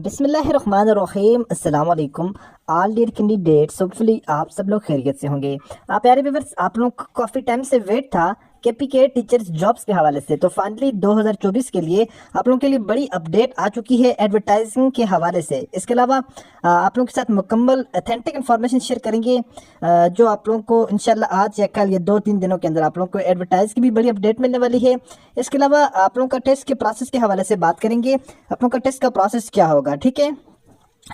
बिस्मिल्लाहिर्रहमानिर्रहीम। अस्सलाम वालेकुम ऑल डियर कैंडिडेट्स। होपफुली आप सब लोग खैरियत से होंगे। आप प्यारे व्यूअर्स, आप लोग को काफ़ी टाइम से वेट था केपीके टीचर्स जॉब्स के हवाले से। तो फाइनली 2024 के लिए आप लोगों के लिए बड़ी अपडेट आ चुकी है एडवर्टाइजिंग के हवाले से। इसके अलावा आप लोगों के साथ मुकम्मल ऑथेंटिक इन्फॉर्मेशन शेयर करेंगे जो आप लोगों को इंशाल्लाह आज या कल या 2-3 दिनों के अंदर आप लोगों को एडवर्टाइज की भी बड़ी अपडेट मिलने वाली है। इसके अलावा आप लोगों का टेस्ट के प्रोसेस के हवाले से बात करेंगे। आप लोगों का टेस्ट का प्रोसेस क्या होगा, ठीक है,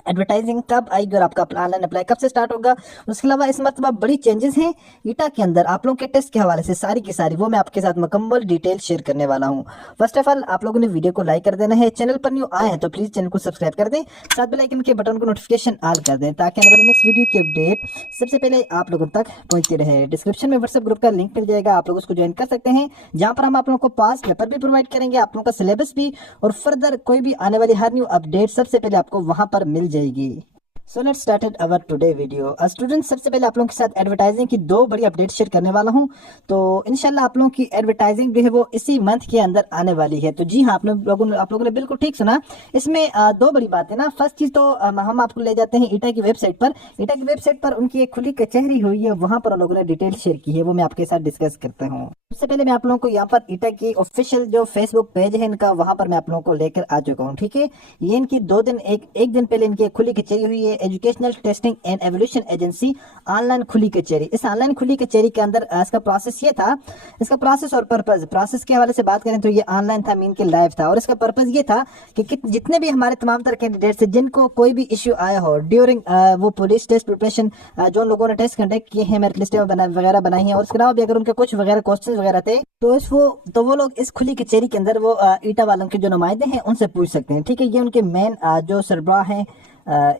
एडवर्टाइजिंग कब आएगी और आपका ऑनलाइन अप्लाई कब से स्टार्ट होगा। उसके अलावा इस मरतबा बड़ी चेंजेस हैं ईटा के अंदर आप लोगों के टेस्ट के हवाले से सारी की सारी वो मैं आपके साथ मुकम्मल डिटेल शेयर करने वाला हूं। फर्स्ट ऑफ ऑल आप लोगों ने वीडियो को लाइक कर देना है। चैनल पर न्यू आए हैं तो प्लीज चैनल को सब्सक्राइब कर दें, साथ बेल आइकन के बटन को नोटिफिकेशन ऑल कर दें ताकि आने वाली नेक्स्ट वीडियो की अपडेट सबसे पहले आप लोगों तक पहुंचती रहे। डिस्क्रिप्शन में व्हाट्सएप ग्रुप का लिंक मिल जाएगा, आप लोग उसको ज्वाइन कर सकते हैं, जहां पर हम आप लोगों को पास पेपर भी प्रोवाइड करेंगे, आप लोगों का सिलेबस भी, और फर्दर कोई भी आने वाली हर न्यू अपडेट सबसे पहले आपको वहां पर मिल जाएगी। So let's started our today video. Students, सबसे पहले आप लोगों के साथ एडवर्टाइजिंग की दो बड़ी अपडेट शेयर करने वाला हूं। तो इंशाल्लाह आप लोगों की एडवर्टाइजिंग जो है वो इसी मंथ के अंदर आने वाली है। तो जी हाँ, आप लोगों ने बिल्कुल ठीक सुना। इसमें दो बड़ी बातें ना। फर्स्ट चीज तो हम आपको ले जाते हैं ईटा की वेबसाइट पर। ईटा की वेबसाइट पर उनकी एक खुली कचहरी हुई है, वहां पर उन लोगों ने डिटेल शेयर की है, वो मैं आपके साथ डिस्कस करता हूँ। सबसे पहले मैं आप लोगों को यहाँ पर ईटा की ऑफिशियल जो फेसबुक पेज है इनका, वहां पर मैं आप लोगों को लेकर आ चुका हूँ, ठीक है। ये इनकी एक दिन पहले इनकी खुली कचहरी हुई है, educational testing and evolution agency online खुली कचहरी। इस ऑनलाइन खुली कचहरी के अंदर इसका प्रोसेस ये था, इसका प्रोसेस और पर्पज, प्रोसेस के हवाले से बात करें तो ये ऑनलाइन था, मीन के लाइव था, और इसका पर्पज ये था कि जितने भी हमारे तमाम तरह कैंडिडेट्स हैं जिनको कोई भी इश्यू आया हो ड्यूरिंग वो पुलिस टेस्ट प्रिपरेशन, जो लोगों ने टेस्ट कंडक्ट किए हैं, मेरिट लिस्टें वगैरह बनाई हैं, और उसके अलावा भी अगर उनके कुछ वगैरह क्वेश्चन वगैरह थे तो वो लोग इस खुली कचहरी के अंदर वो ईटा वालों के जो नुमाइंदे हैं उनसे पूछ सकते हैं, ठीक है। ये उनके मेन जो सरबराह हैं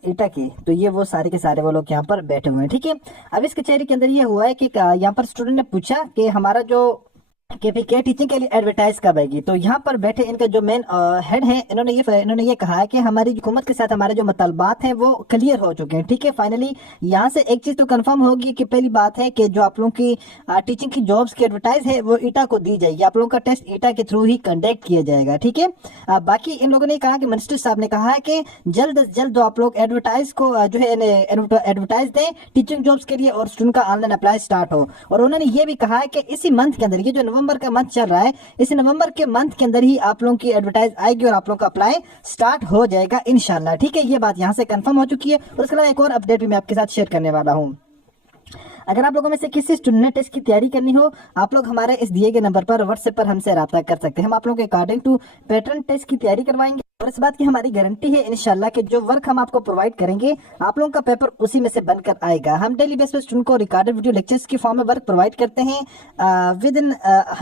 ईटा की, तो ये वो सारे के सारे वो लोग यहाँ पर बैठे हुए हैं, ठीक है। अब इस कचहरी के अंदर ये हुआ है कि यहाँ पर स्टूडेंट ने पूछा कि हमारा जो केपीके टीचिंग के लिए एडवर्टाइज कब आएगी। तो यहाँ पर बैठे इनका जो मेन हेड है, इन्होंने ये कहा है कि हमारी हुकूमत के साथ हमारे जो मुतालबात हैं वो क्लियर हो चुके हैं, ठीक है। फाइनली यहाँ से एक चीज तो कंफर्म होगी कि पहली बात है कि जो आप लोगों की टीचिंग की जॉब्स की एडवर्टाइज है वो ईटा को दी जाएगी, आप लोगों का टेस्ट ईटा के थ्रू ही कंडक्ट किया जाएगा, ठीक है। बाकी इन लोगों ने कहा कि मिनिस्टर साहब ने कहा है कि जल्द अज जल्द आप लोग एडवर्टाइज को जो है एडवर्टाइज दें टीचिंग जॉब्स के लिए और स्टूडेंट का ऑनलाइन अप्लाई स्टार्ट हो। और उन्होंने ये भी कहा है कि इसी मंथ के अंदर, ये जो नवंबर का मंथ चल रहा है, इस नवंबर के मंथ के अंदर ही आप लोगों की एडवर्टाइज आएगी और आप लोगों का अप्लाई स्टार्ट हो जाएगा इंशाल्लाह, ठीक है। ये बात यहां से कंफर्म हो चुकी है। और उसके अलावा एक और अपडेट भी मैं आपके साथ शेयर करने वाला हूं। अगर आप लोगों में से किसी स्टूडेंट ने टेस्ट की तैयारी करनी हो, आप लोग हमारे इस दिए गए नंबर पर व्हाट्सएप पर हमसे रब्ता कर सकते हैं। हम आप लोगों के अकॉर्डिंग टू पैटर्न टेस्ट की तैयारी करवाएंगे, और इस बात की हमारी गारंटी है इंशाल्लाह कि जो वर्क हम आपको प्रोवाइड करेंगे आप लोगों का पेपर उसी में से बनकर आएगा। हम डेली बेस पर स्टूडेंट को रिकॉर्डेड वीडियो लेक्चर्स की फॉर्म में वर्क प्रोवाइड करते हैं विद इन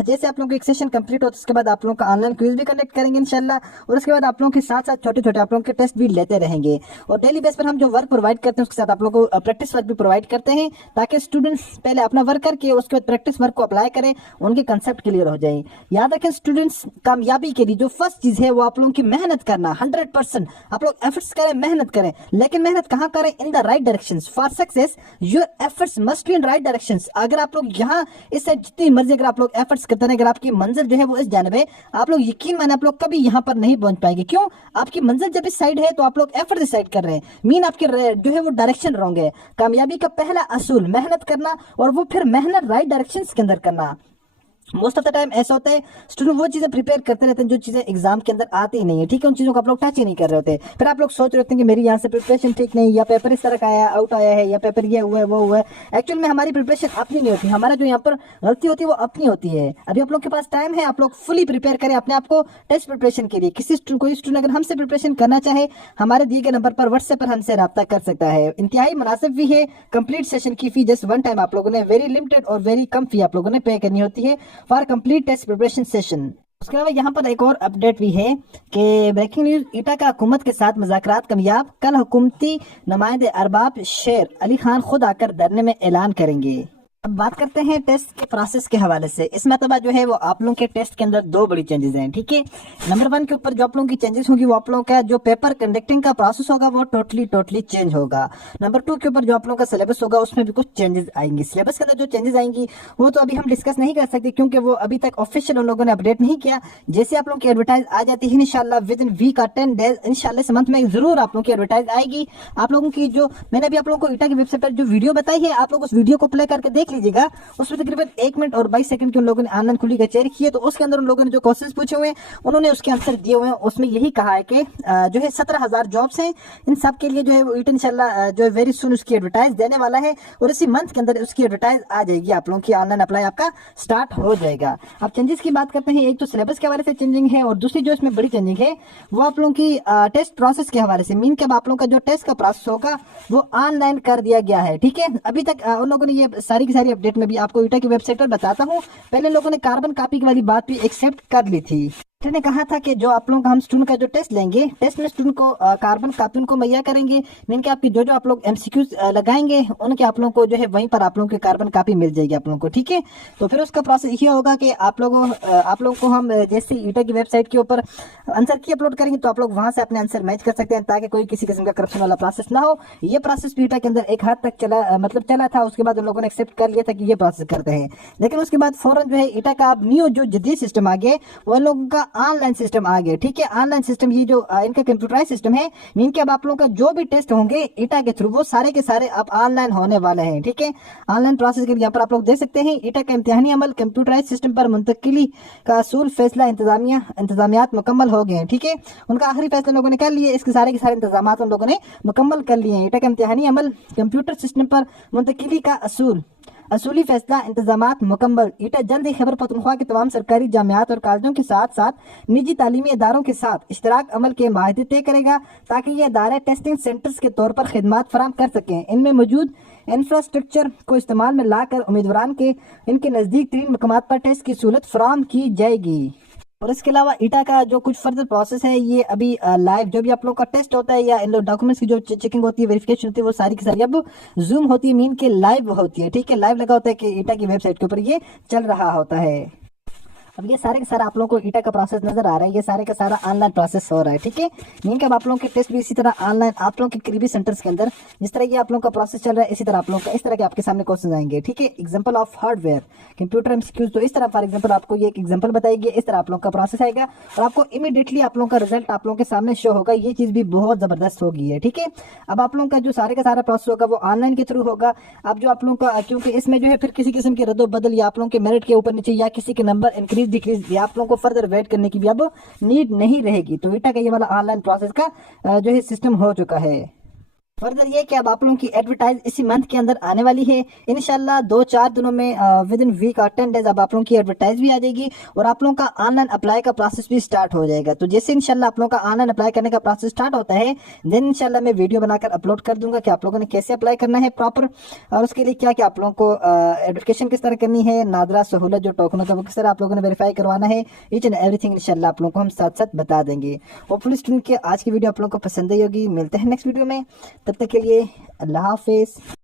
जैसे आप लोगों को एक सेशन कंप्लीट हो तो उसके बाद आप लोगों का ऑनलाइन क्विज भी कंडक्ट करेंगे इंशाल्लाह, और उसके बाद आप लोगों के साथ साथ छोटे छोटे आप लोगों के टेस्ट भी लेते रहेंगे। और डेली बेस पर हम जो वर्क प्रोवाइड करते हैं उसके साथ आप लोगों को प्रैक्टिस वर्क भी प्रोवाइड करते हैं, ताकि स्टूडेंट्स पहले अपना वर्क करके उसके बाद प्रैक्टिस वर्क को अप्लाई करें, उनके कंसेप्ट क्लियर हो जाए। याद रखें स्टूडेंट्स, कामयाबी के लिए जो फर्स्ट चीज है वो आप लोगों की मेहनत करना। 100% आप लोग एफर्ट्स करें, मेहनत करें, लेकिन मेहनत कहां करें? In the right directions. For success your efforts must be in right directions. अगर आप लोग यहाँ इससे जितनी मर्जी अगर आप लोग एफर्ट्स करते हैं, अगर आपकी मंजिल जो है वो इस जानिब है, आप लोग यकीन माने आप लोग कभी यहाँ पर नहीं पहुंच पाएंगे। क्यों? आपकी मंजिल जब इस साइड है तो आप लोग एफर्ट इस साइड कर रहे हैं, मीन आपकी जो है वो डायरेक्शन रॉन्ग है। कामयाबी का पहला असूल मेहनत करना, और वो फिर मेहनत राइट डायरेक्शंस के अंदर करना। मोस्ट ऑफ द टाइम ऐसा होता है स्टूडेंट वो चीजें प्रिपेयर करते रहते हैं जो चीजें एग्जाम के अंदर आती ही नहीं है, ठीक है। उन चीजों को आप लोग टच ही नहीं कर रहे होते, फिर आप लोग सोच रहे होते हैं कि मेरी यहाँ से प्रिपरेशन ठीक नहीं, या पेपर इस तरह का आया, आउट आया है, या पेपर ये हुआ है वो हुआ है। एक्चुअल में हमारी प्रिपरेशन अपनी नहीं होती, हमारा जो यहाँ पर गलती होती है वो अपनी होती है। अभी आप लोग के पास टाइम है, आप लोग फुली प्रिपेयर करें अपने आप को टेस्ट प्रिपरेशन के लिए। कोई स्टूडेंट अगर हमसे प्रिपरेशन करना चाहे, हमारे दिए गए नंबर पर व्हाट्सएप पर हमसे रब्ता कर सकता है। इंतहाई मुनासिब भी है। कंप्लीट सेशन की फी जस्ट वन टाइम आप लोगों ने वेरी लिमिटेड और वेरी कम फी आप लोगों ने पे करनी होती है for complete test preparation session. उसके अलावा यहाँ पर एक और अपडेट भी है कि ब्रेकिंग न्यूज, ईटा का हुकूमत के साथ मुज़ाकरात कामयाब, कल हुकूमती नुमाइंदे अरबाब शेर अली खान खुद आकर धरने में ऐलान करेंगे। अब बात करते हैं टेस्ट के प्रोसेस के हवाले से। इस मरतबा जो है वो आप लोगों के टेस्ट के अंदर दो बड़ी चेंजेस हैं, ठीक है। नंबर 1 के ऊपर जो आप लोगों की चेंजेस होगी वो आप लोगों का जो पेपर कंडक्टिंग का प्रोसेस होगा वो टोटली चेंज होगा। नंबर 2 के ऊपर जो आप लोगों का सिलेबस होगा उसमें भी कुछ चेंजेस आएंगी। सिलेबस के अंदर जो चेंजेस आएंगी वो तो अभी हम डिस्कस नहीं कर सकते क्योंकि वो अभी तक ऑफिशियल उन लोगों ने अपडेट नहीं किया। जैसे आप लोगों की एडवर्टाइज आ जाती है इंशाल्लाह विद इन वीक और 10 डेज इंशाल्लाह इस मंथ में जरूर आप लोगों की एडवर्टाइज आएगी। आप लोगों की जो मैंने अभी आप लोगों को ईटा की वेबसाइट पर जो वीडियो बताई है आप लोग उस वीडियो को प्ले करके देख लीजिएगा। उसमें तकरीबन 1 मिनट और 22 सेकंड के उन लोगों ने ऑनलाइन खुली कचहरी की है, तो उसके अंदर उन लोगों ने जो क्वेश्चंस पूछे हुए हैं उन्होंने उसके आंसर दिए हुए हैं। उसमें यही कहा है कि जो है 17,000 जॉब्स हैं, इन सब के लिए जो है वो ईट इंशाल्लाह जो है वेरी सुन उसकी एडवर्टाइज देने वाला है और इसी मंथ के अंदर उसकी एडवर्टाइज आ जाएगी। आप लोगों की ऑनलाइन अप्लाई आपका स्टार्ट हो जाएगा। अब चेंजेस की बात करते हैं, एक तो सिलेबस के हवाले से चेंजिंग है और दूसरी जो इसमें बड़ी चेंजिंग है वो आप लोगों की टेस्ट प्रोसेस के हवाले से। मीन के अब आप लोगों का जो टेस्ट का प्रोसेस होगा वो ऑनलाइन कर दिया गया है, ठीक है। अभी तक उन लोगों ने ये सारी की सारी अपडेट में भी आपको ईटा की वेबसाइट पर बताता हूँ। पहले लोगों ने कार्बन कॉपी वाली बात भी एक्सेप्ट कर ली थी। ने कहा था कि जो आप लोगों का हम स्टूडेंट का जो टेस्ट लेंगे, टेस्ट में स्टूडेंट को कार्बन कॉपी उनको मुहैया करेंगे। मीन के आपकी जो आप लोग एमसीक्यूज लगाएंगे उनके आप लोगों को जो है वहीं पर आप लोगों की कार्बन कॉपी मिल जाएगी आप लोगों को, ठीक है। तो फिर उसका प्रोसेस ये होगा कि आप लोगों को हम जैसे ईटा की वेबसाइट के ऊपर आंसर की अपलोड करेंगे तो आप लोग वहां से अपने आंसर मैच कर सकते हैं ताकि कोई किसी किस्म का करप्शन वाला प्रोसेस ना हो। ये प्रोसेस भी ईटा के अंदर एक हद तक चला था। उसके बाद उन लोगों ने एक्सेप्ट कर लिया था कि ये प्रोसेस करते हैं, लेकिन उसके बाद फौरन जो है ईटा का अब न्यू जो जदीद सिस्टम आ गया वो लोगों का ऑनलाइन सिस्टम आ गया, ठीक है। ऑनलाइन सिस्टम ये जो इनका कंप्यूटराइज सिस्टम है, मीन के अब आप लोगों का जो भी टेस्ट होंगे ईटा के थ्रू वो सारे के सारे अब ऑनलाइन होने वाले हैं, ठीक है। ऑनलाइन प्रोसेस के यहाँ पर आप लोग देख सकते हैं ईटा का इम्तिहानी अमल कंप्यूटराइज सिस्टम पर मुंतकिली का असूल फैसला इंतजामियात मुकम्मल हो गए हैं, ठीक है। उनका आखिरी फैसला लोगों ने कर लिए, इसके सारे के सारे इंतजाम उन लोगों ने मुकम्मल कर लिए हैं। ईटा का इम्तिहानी अमल कंप्यूटर सिस्टम पर मुंतकिली का असूली फैसला इंतजामात मुकम्मल। ईटा जल्द ही खैबर पख्तूनख्वा के तमाम सरकारी जामियात और कॉलेजों के साथ साथ निजी तालीमी इदारों के साथ इश्तराक अमल के माहदे तय करेगा ताकि ये इदारे टेस्टिंग सेंटर्स के तौर पर खिदमात फराम कर सकें। इनमें मौजूद इंफ्रास्ट्रक्चर को इस्तेमाल में लाकर उम्मीदवारान के इनके नज़दीक तरीन मकामात पर टेस्ट की सहूलत फराम की जाएगी। और इसके अलावा ईटा का जो कुछ फर्दर प्रोसेस है ये अभी लाइव जो भी आप लोग का टेस्ट होता है या इन लोग डॉक्यूमेंट्स की जो चेकिंग होती है, वेरिफिकेशन होती है, वो सारी की सारी अब जूम होती है, मीन के लाइव होती है, ठीक है। लाइव लगा होता है कि ईटा की वेबसाइट के ऊपर ये चल रहा होता है। अब ये सारे का सारा आप लोगों को ईटा का प्रोसेस नजर आ रहा है, ये सारे का सारा ऑनलाइन प्रोसेस हो रहा है, ठीक है। मीन के अब आप लोगों के टेस्ट भी इसी तरह ऑनलाइन आप लोगों के करीबी सेंटर्स के अंदर जिस तरह ये आप लोगों का प्रोसेस चल रहा है इसी तरह आप लोगों का इस तरह के आपके सामने क्वेश्चन आएंगे, ठीक है। Example of hardware computer MCQs, तो इस तरह फॉर एग्जांपल आपको ये एक एग्जांपल बताएगी, इस तरह आप लोगों का प्रोसेस आएगा और आपको इमीडिएटली आप लोगों का रिजल्ट आप लोगों के सामने शो होगा। ये चीज भी बहुत जबरदस्त होगी है, ठीक है। अब आप लोगों का जो सारे का सारा प्रोसेस होगा वो ऑनलाइन के थ्रू होगा। अब जो आप लोगों का क्योंकि इसमें जो है फिर किसी किस्म की रद्दो बदल या आप लोगों के मेरिट के ऊपर नीचे या किसी के नंबर इंक्रीज डिक्रीज या आप को फर्दर वेट करने की भी अब नीड नहीं रहेगी। तो ईटा का ये वाला ऑनलाइन प्रोसेस का जो है सिस्टम हो चुका है। फर्दर ये कि अब आप लोगों की एडवर्टाइज इसी मंथ के अंदर आने वाली है इंशाल्लाह 2-4 दिनों में विद इन वीक और 10 डेज अब आप लोगों की एडवर्टाइज भी आ जाएगी और आप लोगों का ऑनलाइन अप्लाई का प्रोसेस भी स्टार्ट हो जाएगा। तो जैसे इंशाल्लाह आप लोगों का ऑनलाइन अप्लाई करने का प्रोसेस स्टार्ट होता है देन इंशाल्लाह मैं वीडियो बनाकर अपलोड कर दूंगा कि आप लोगों ने कैसे अप्लाई करना है प्रॉपर और उसके लिए क्या क्या आप लोगों को एडुकेशन किस तरह करनी है, नादरा सहूलत जो टोकन का वो किस तरह आप लोगों ने वेरीफाई करवाना है, ईच एंड एवरीथिंग इंशाल्लाह आप लोगों को हम साथ साथ बता देंगे। होपफुली स्टूडेंट के आज की वीडियो आप लोगों को पसंद आई होगी। मिलते हैं नेक्स्ट वीडियो में, तब तक के लिए अल्लाह हाफिज।